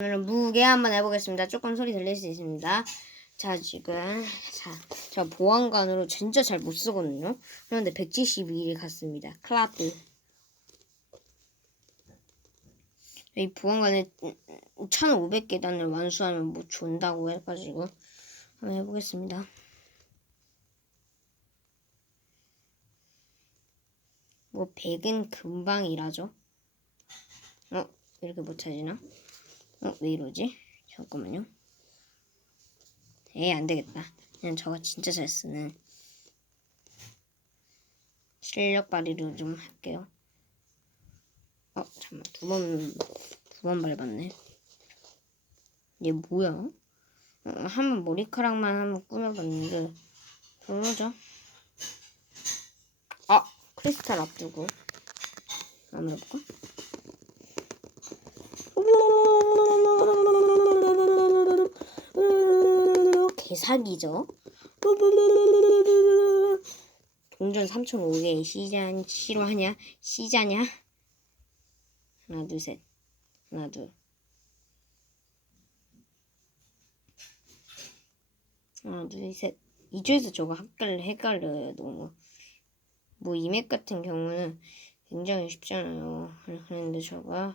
오늘은 무게 한번 해보겠습니다. 조금 소리 들릴 수 있습니다. 자, 지금, 자, 제가 보안관으로 진짜 잘 못 쓰거든요. 그런데 172일 갔습니다. 클라드. 이 보안관에 1500계단을 완수하면 뭐 준다고 해가지고 한번 해보겠습니다. 뭐 100은 금방 일하죠. 어? 이렇게 못 찾으나? 어? 왜 이러지? 잠깐만요. 에이, 안 되겠다. 그냥 저거 진짜 잘 쓰는 실력 발휘를 좀 할게요. 어, 잠깐만. 두 번, 두 번 밟았네. 얘 뭐야? 어, 한번 머리카락만 한번 꾸며봤는데, 별로죠? 아! 크리스탈 앞두고. 해볼 개사기죠. 동전 3,500개 시잔 싫어하냐? 시자냐? 하나 둘 셋. 하나 둘. 하나 둘 셋. 이쪽에서 저거 헷갈려 헷갈려요 너무. 뭐 이맥 같은 경우는 굉장히 쉽잖아요. 그런데 저거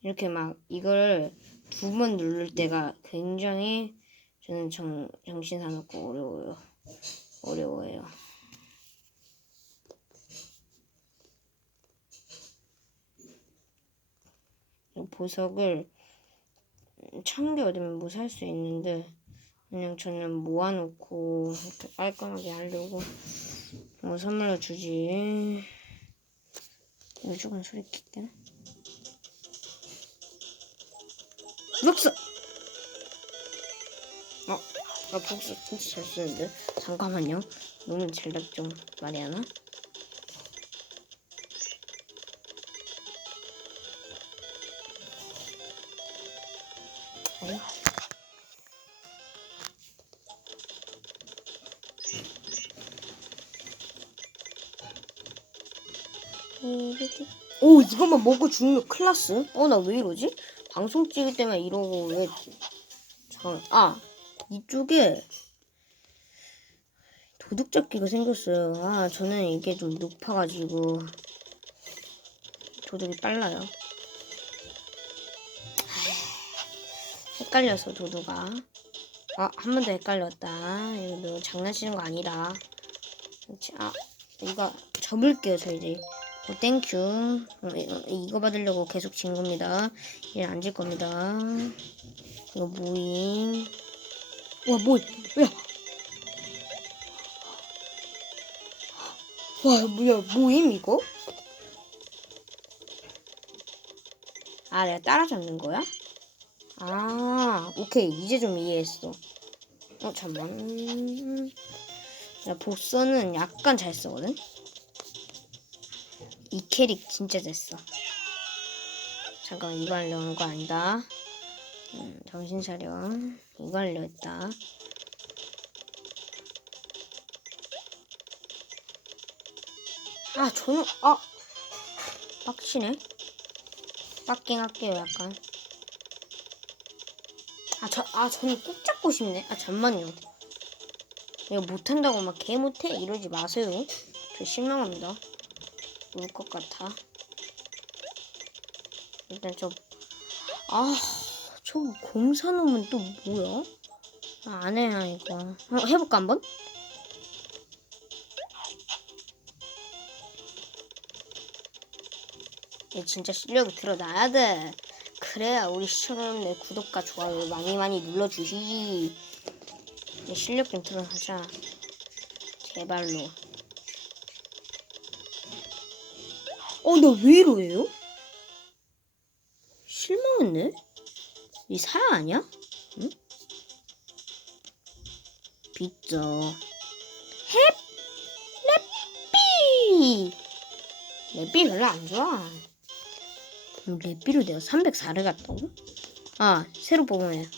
이렇게 막 이걸 두 번 누를 때가 굉장히 저는 정, 정신 사납고 어려워요. 어려워요. 이 보석을 천 개 얻으면 뭐 살 수 있는데 그냥 저는 모아놓고 이렇게 깔끔하게 하려고 뭐 선물로 주지. 조금 소리 킬 게. 복수! 어, 나 복수 진짜 잘 쓰는데? 잠깐만요. 너무 전략 좀 말이 하나? 아유. 오 이것만 먹고 죽는 거 클라스? 어 나 왜 이러지? 방송 찍을 때만 이러고 왜 잠깐 아 이쪽에 도둑잡기가 생겼어요. 아 저는 이게 좀 높아가지고 도둑이 빨라요. 헷갈려서 도둑아. 아 한 번 더 헷갈렸다. 이거 너 장난치는 거 아니다. 아 이거 접을게요 저 이제 어, 땡큐. 어, 이거, 이거 받으려고 계속 진 겁니다. 얘 안 질 겁니다. 이거 모임. 와, 뭐, 야. 와, 뭐야, 모임, 이거? 아, 내가 따라잡는 거야? 아, 오케이. 이제 좀 이해했어. 어, 잠만. 나 보스는 약간 잘 쓰거든? 이 캐릭 진짜 됐어. 잠깐만 이거 하려는 거 아니다. 음, 정신 차려. 이거 하려 했다. 아 저는 아 빡치네. 빡킹 할게요 약간. 아 저 아 저는 꼭 잡고 싶네. 아 잠만요. 이거 못한다고 막 개 못해 이러지 마세요. 저 실망합니다. 울것 같아. 일단 저, 아, 저 공사놈은 또 뭐야? 아, 안 해야 이거. 어, 해볼까 한번? 얘 진짜 실력이 드러나야 돼. 그래야 우리 시청자분들 구독과 좋아요 많이 많이 눌러주시지. 얘 실력 좀 드러나자. 제발로. 어, 나 왜 이러해요? 실망했네? 이 사람 아니야? 응? 빗죠. 헵! 랩비! 랩비 별로 안 좋아. 음, 랩비를 내가 304를 갔다고? 아, 새로 뽑으네.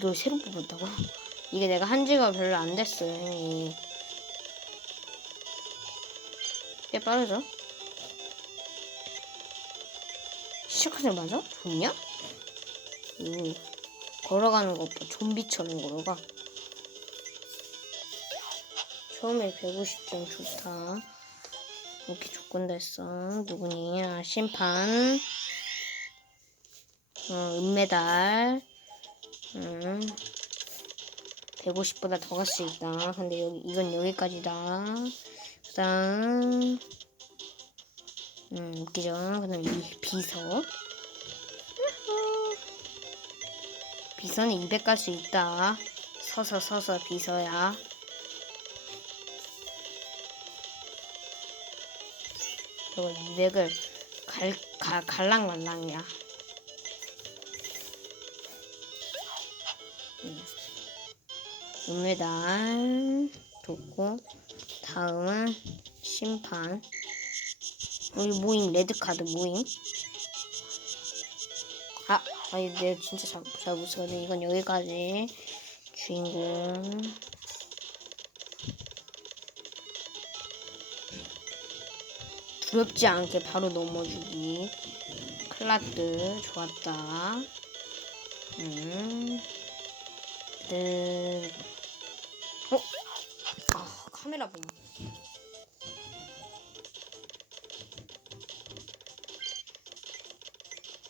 너 새로 뽑았다고? 이게 내가 한 지가 별로 안 됐어요, 형이. 꽤 빠르죠? 맞아? 좋냐? 오, 걸어가는 거 봐. 좀비처럼 걸어가. 처음에 150점 좋다. 이렇게 조건 됐어. 누구니? 아, 심판. 어, 은메달. 음. 150보다 더 갈 수 있다. 근데 여기, 이건 여기까지다. 그 다음, 음, 웃기죠. 그 다음 이 비서. 비서는 200갈 수 있다. 서서 서서 비서야. 저거 200을 갈, 가, 갈랑말랑이야. 음. 은메달 좋고 다음은 심판. 우리 모임 레드카드 모임. 아 아니 내가 진짜 잘, 잘 못쓰거든. 이건 여기까지. 주인공. 두렵지 않게 바로 넘어주기. 클라드 좋았다. 음. 네. 어? 아 카메라 보면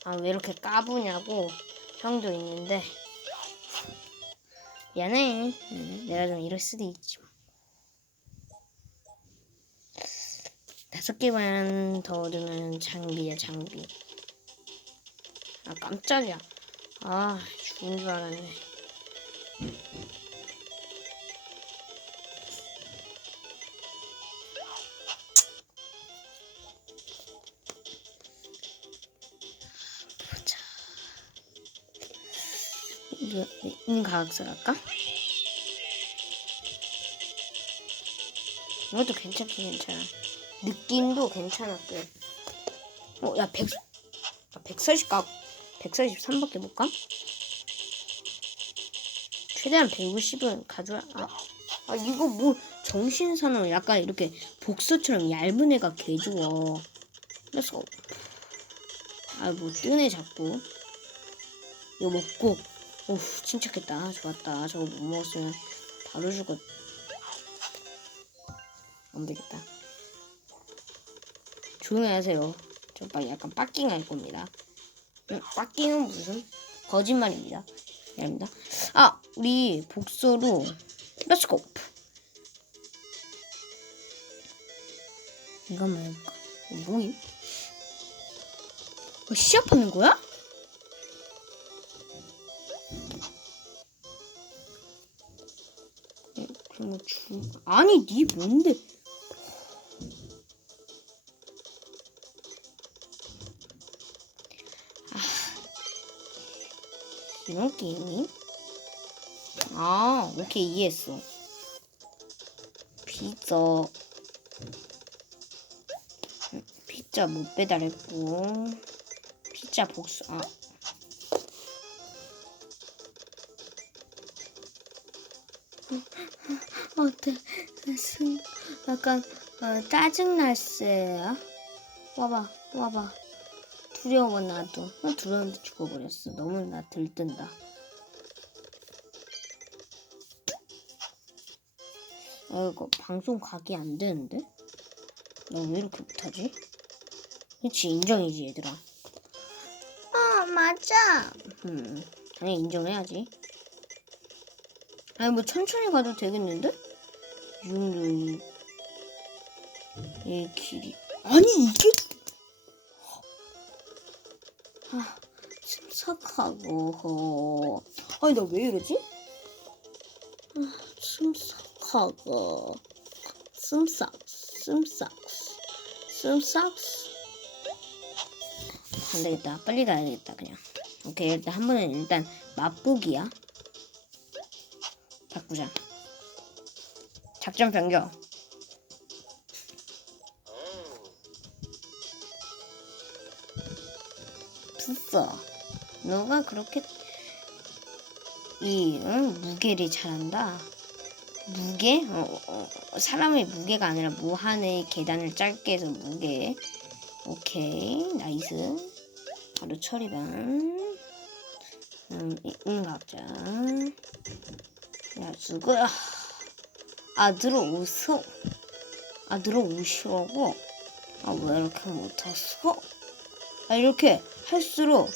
아 왜 이렇게 까부냐고 형도 있는데. 미안해. 응, 내가 좀 이럴 수도 있지 뭐. 다섯 개만 더 얻으면 장비야 장비. 아 깜짝이야. 아 죽은 줄 알았네 이거 인과학서 할까? 이것도 괜찮긴 괜찮아 느낌도 괜찮았고 어, 야, 100, 아, 140 가, 143밖에 못 가? 최대한 150은 가져야, 아, 아, 이거 뭐, 정신사나워. 약간 이렇게 복서처럼 얇은 애가 개 좋아. 그래서, 아, 뭐, 뜨네, 자꾸. 이거 먹고, 오우, 침착했다. 좋았다. 저거 못 먹었으면 바로 죽었, 안 되겠다. 조용히 하세요. 저 빠- 약간 빡킹 할 겁니다. 응, 빡킹은 무슨 거짓말입니다. 미안합니다. 아, 우리 복서로 렛츠고. 이것만 해볼까? 이거 뭐임? 어, 시합하는 거야? 뭐 주... 아니, 니 뭔데? 이런 게임이? 아, 오케이, 이해했어. 피자. 음, 피자 못 배달했고. 피자 복수, 아. 약간 어, 짜증났어요. 와봐, 와봐. 두려워 나도. 나 두려운데 죽어버렸어. 너무 나 들뜬다. 아 이거 방송 각이 안 되는데? 나 왜 이렇게 못하지? 그치 인정이지 얘들아. 어 맞아. 음 당연히 인정해야지. 아니 뭐 천천히 가도 되겠는데? 6, 6, 이 길이. 아니 이게 아, 침착하고. 아니 나 왜 이러지? 아, 침착하고. 씀싹 씀싹 씀싹 안 되겠다 빨리 가야겠다 그냥. 오케이 일단 한 번은 일단 맛보기야. 바꾸자. 작전 변경. 됐어. 너가 그렇게 이 응? 무게를 잘한다. 무게? 어, 어, 사람의 무게가 아니라 무한의 계단을 짧게 해서 무게. 오케이, 나이스. 바로 처리반. 음, 이- 응갑자. 야, 죽어야. 아, 들어오소. 아, 들어오시라고. 아, 왜 이렇게 못했어? 아, 이렇게 할수록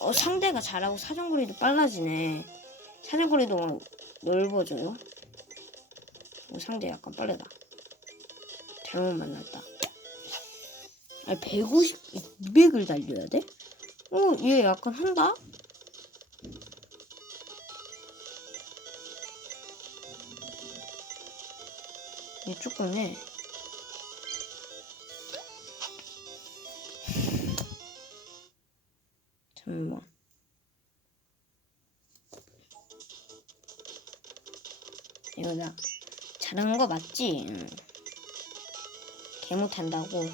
어, 상대가 잘하고 사정거리도 빨라지네. 사정거리도 막 넓어져요. 어, 상대 약간 빠르다. 잘못 만났다. 아, 150, 200을 달려야 돼? 어, 얘 약간 한다? 얘 조금 해. 맞지? 응. 개 못한다고.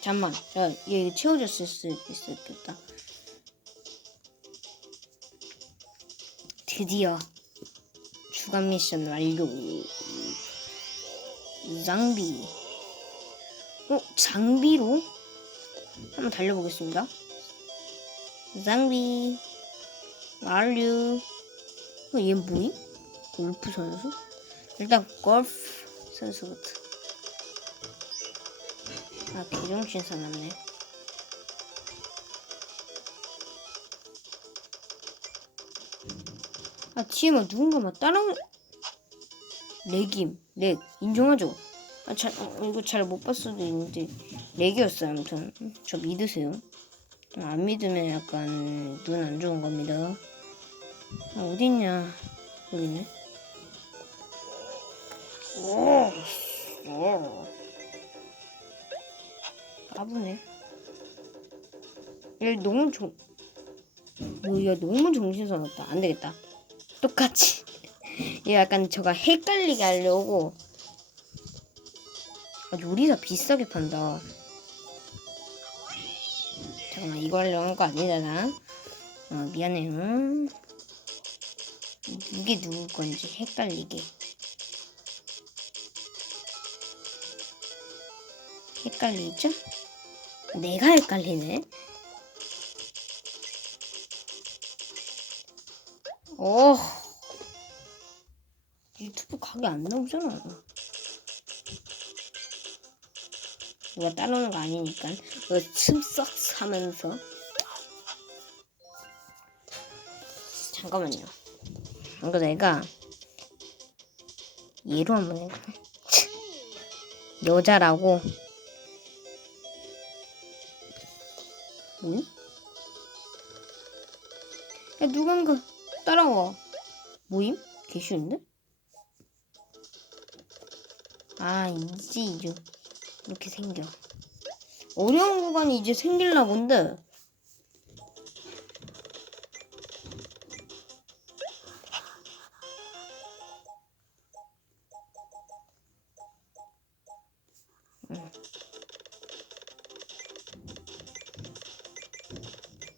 잠만, 야, 얘 이거 채워줬을 수 있겠다. 드디어 주간 미션 완료. 장비. 어, 장비로? 한번 달려보겠습니다. 장비. 완료. 어, 얘 뭐임? 골프 선수? 일단 골프 선수부터. 아, 개정신 사놨네. 아, 막 누군가 막 따라오, 렉임, 렉. 인정하죠? 아, 잘, 어, 이거 잘 못 봤을 수도 있는데, 렉이었어요, 아무튼. 저 믿으세요. 아, 안 믿으면 약간 눈 안 좋은 겁니다. 아, 어딨냐. 여기 있네. 오, 오. 까부네. 얘 너무 정, 뭐야, 너무 정신사납다. 안 되겠다. 똑같이. 얘 약간 저가 헷갈리게 하려고. 아, 요리사 비싸게 판다. 잠깐만, 이거 하려고 한 거 아니잖아. 어, 미안해요. 이게 누구 건지 헷갈리게. 헷갈리죠? 내가 헷갈리네. 어. 유튜브 각이 안 나오잖아. 누가 따라오는 거 아니니까. 그 춤썩 하면서. 잠깐만요. 이거 내가 얘로 한번 해볼게. 여자라고. 뭐야? 야, 누군가 따라와. 모임? 개 쉬운데? 아, 이제 이제 이렇게 생겨. 어려운 구간이 이제 생길나 본데.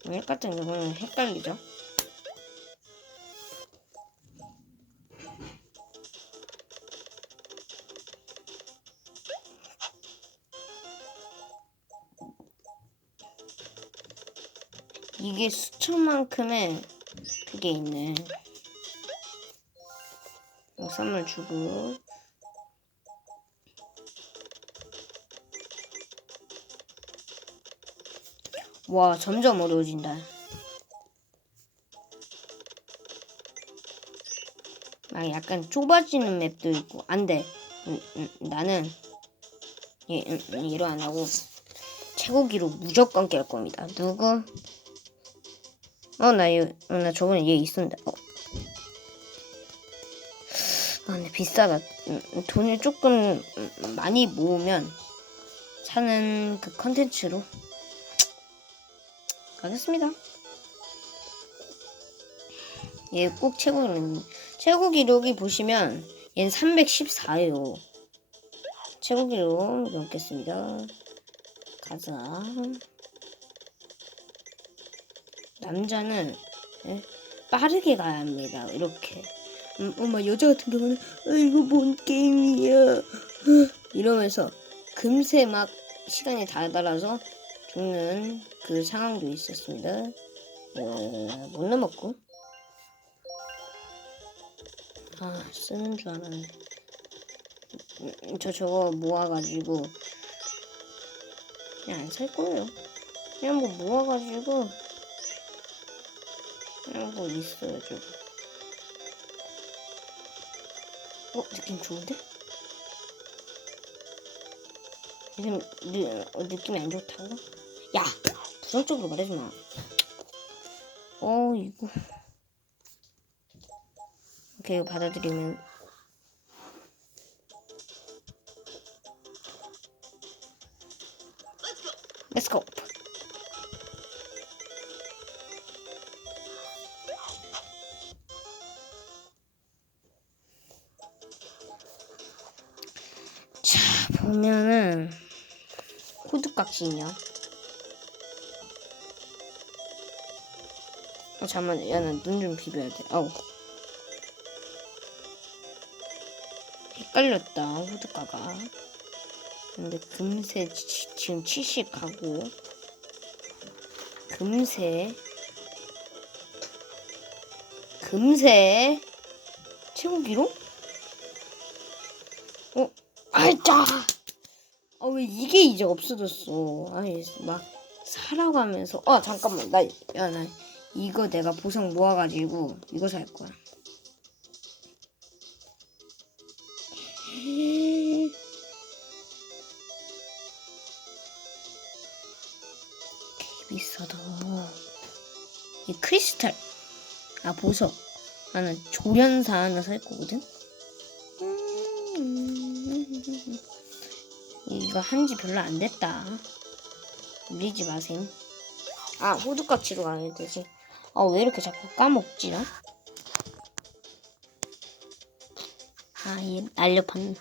일 같은 경우는 헷갈리죠. 이게 수천만큼의 그게 있네. 어, 선물 주고. 와, 점점 어려워진다. 막 약간 좁아지는 맵도 있고, 안 돼. 음, 음, 나는 얘, 음, 음, 얘로 안 하고 최고기로 무조건 깰 겁니다. 누구? 어, 나, 얘, 어, 나 저번에 얘 있었는데. 어. 아, 근데 비싸다. 음, 음, 돈을 조금 음, 많이 모으면 사는 그 컨텐츠로 가겠습니다. 얘 꼭 최고 최고 기록이 보시면 얘는 314예요. 최고 기록 넘겠습니다. 가자. 남자는 예? 빠르게 가야 합니다. 이렇게 음, 엄마 여자 같은 경우는 아, 이거 뭔 게임이야 이러면서 금세 막 시간이 다다라서 죽는 그 상황도 있었습니다. 어, 못 넘었고 아 쓰는 줄 알았네. 음, 저 저거 모아가지고 그냥 안 살 거예요. 그냥 뭐 모아가지고 그냥 뭐 있어요 저거. 어 느낌 좋은데? 느낌 느, 어, 느낌이 안 좋다고? 야 부정적으로 말하지 마. 어 이거 오케이 이거 받아들이면 Let's. 보면은 코드깍지 있냐? 어 잠만 야 나 눈 좀 비벼야 돼. 아우 헷갈렸다 호드가가. 근데 금세 지, 지금 70 가고 금세 금세 최고 기록? 어? 아이짜! 아왜 이게 이제 없어졌어? 아니 막 살아가면서 아 잠깐만 나 야 나 이거 내가 보상 모아가지고 이거 살 거야. 비싸다. 이 크리스탈. 아, 보석. 하나, 조련사 하나 살 거거든? 음. 이거 한 지 별로 안 됐다. 밀리지 마셈. 아, 호두깍지로 가야 되지. 아, 왜 이렇게 자꾸 까먹지, 나? 아, 얘 날려봤네.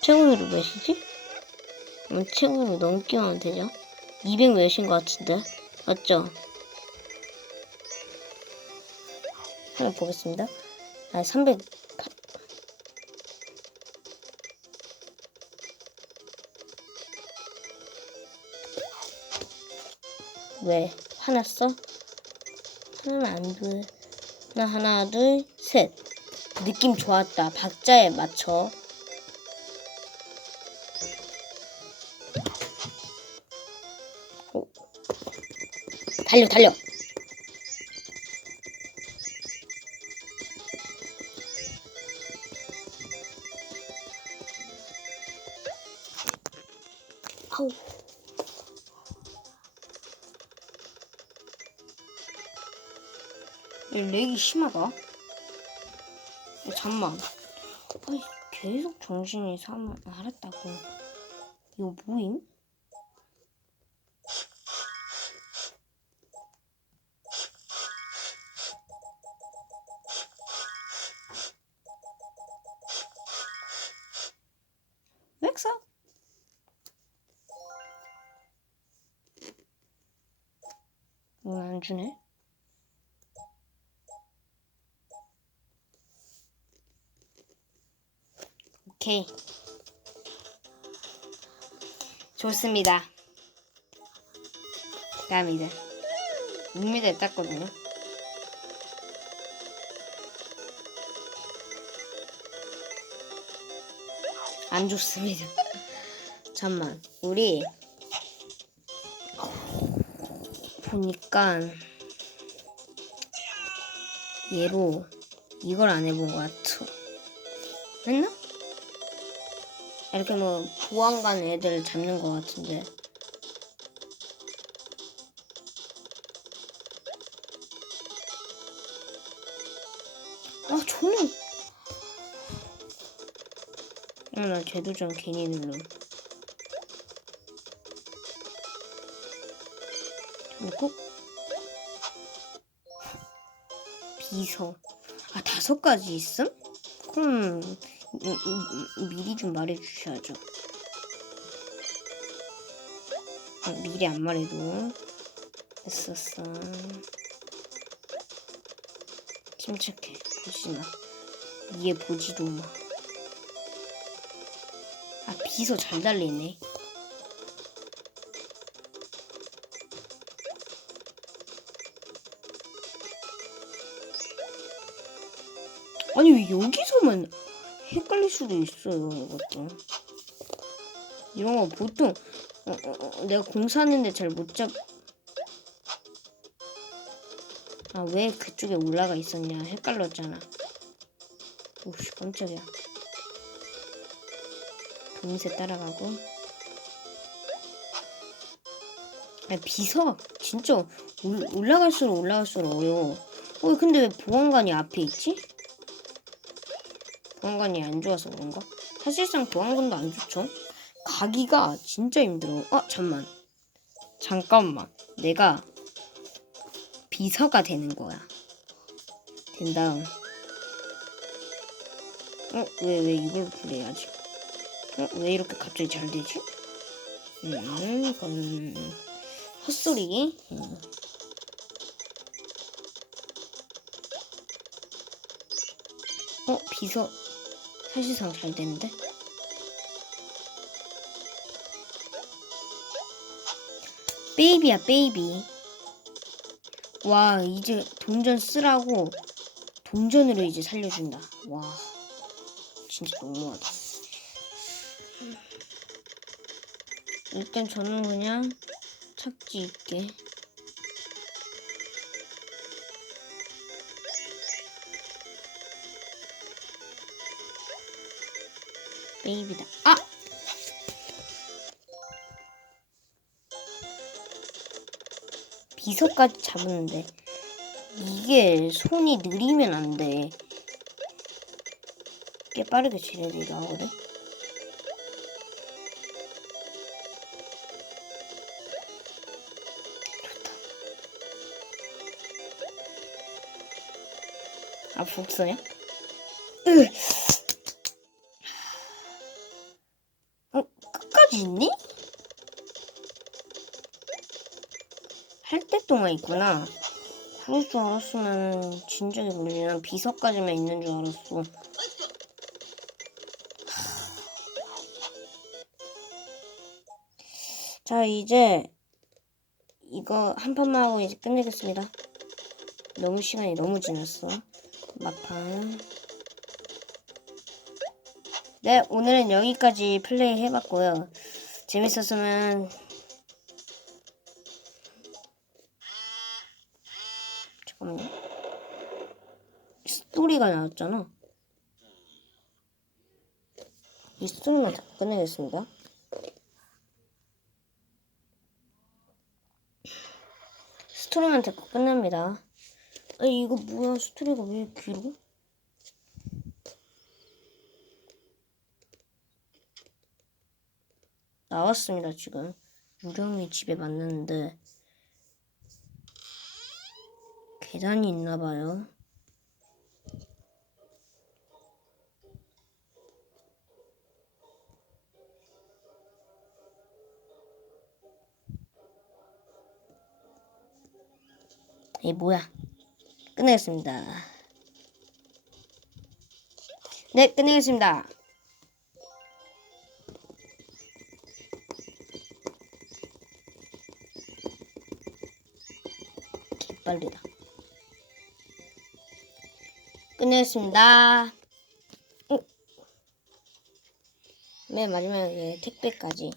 최고위로 몇이지? 음, 최고위로 넘기면 되죠? 200 몇인 것 같은데 맞죠? 한번 보겠습니다. 아, 300 왜? 화났어? 하나는 안 돼. 나 하나, 둘, 셋. 느낌 좋았다. 박자에 맞춰. 달려, 달려. 아우. 렉이 심하다. 야, 잠만. 아이, 계속 정신이 사면 알았다고. 이거 뭐임? 오케이. 좋습니다. 다음이다. 6m 땄거든요. 안 좋습니다. 잠만, 우리 보니까 얘로 이걸 안 해본 것 같아. 했나? 이렇게 뭐 보안관 애들 잡는 것 같은데. 아, 저는. 아, 나 제도전 괜히 눌러. 그리고 비서. 아, 다섯 가지 있음? 그럼 음, 음, 음, 미리 좀 말해주셔야죠. 아, 미리 안 말해도 했었어. 침착해. 보지마. 이게 보지도 마. 아 비서 잘 달리네. 아니 왜 여기서만 헷갈릴 수도 있어요 이것도. 이런 거 보통 어, 어, 어, 내가 공사하는데 잘 못 잡. 아 왜 그쪽에 올라가 있었냐 헷갈렸잖아. 오씨 깜짝이야. 금세 따라가고. 아 비서 진짜 올, 올라갈수록 올라갈수록 어려워. 어 근데 왜 보안관이 앞에 있지? 보안관이 안 좋아서 그런가? 사실상 보안관도 안 좋죠. 가기가 진짜 힘들어. 아 잠만. 잠깐만. 내가 비서가 되는 거야. 된 다음. 어? 왜, 왜 이걸 플레이하지? 어? 왜 이렇게 갑자기 잘 되지? 음, 이건 헛소리. 음. 어? 비서 사실상 잘 되는데? 베이비야 베이비. 와 이제 동전 쓰라고 동전으로 이제 살려준다. 와 진짜 너무하다. 일단 저는 그냥 착지 있게 베이비다 아! 비서까지 잡았는데 이게 손이 느리면 안 돼. 꽤 빠르게 지뢰들이 하거든. 좋다. 아 복서냐? 으. 동안 있구나. 줄 알았으면 진작에 모르지. 난 비서까지만 있는 줄 알았어. 자, 이제 이거 한 판만 하고 이제 끝내겠습니다. 너무 시간이 너무 지났어. 막판. 네, 오늘은 여기까지 플레이 해봤고요. 재밌었으면 스토리가 나왔잖아. 이 스토리만 다 끝내겠습니다. 스토리만 듣고 끝납니다. 아니 이거 뭐야 스토리가 왜 길어? 나왔습니다 지금 유령이 집에 만났는데 계단이 있나 봐요. 이 뭐야? 끝내겠습니다. 네, 끝내겠습니다. 개빨리다. 끝내겠습니다. 어? 맨 마지막에 택배까지.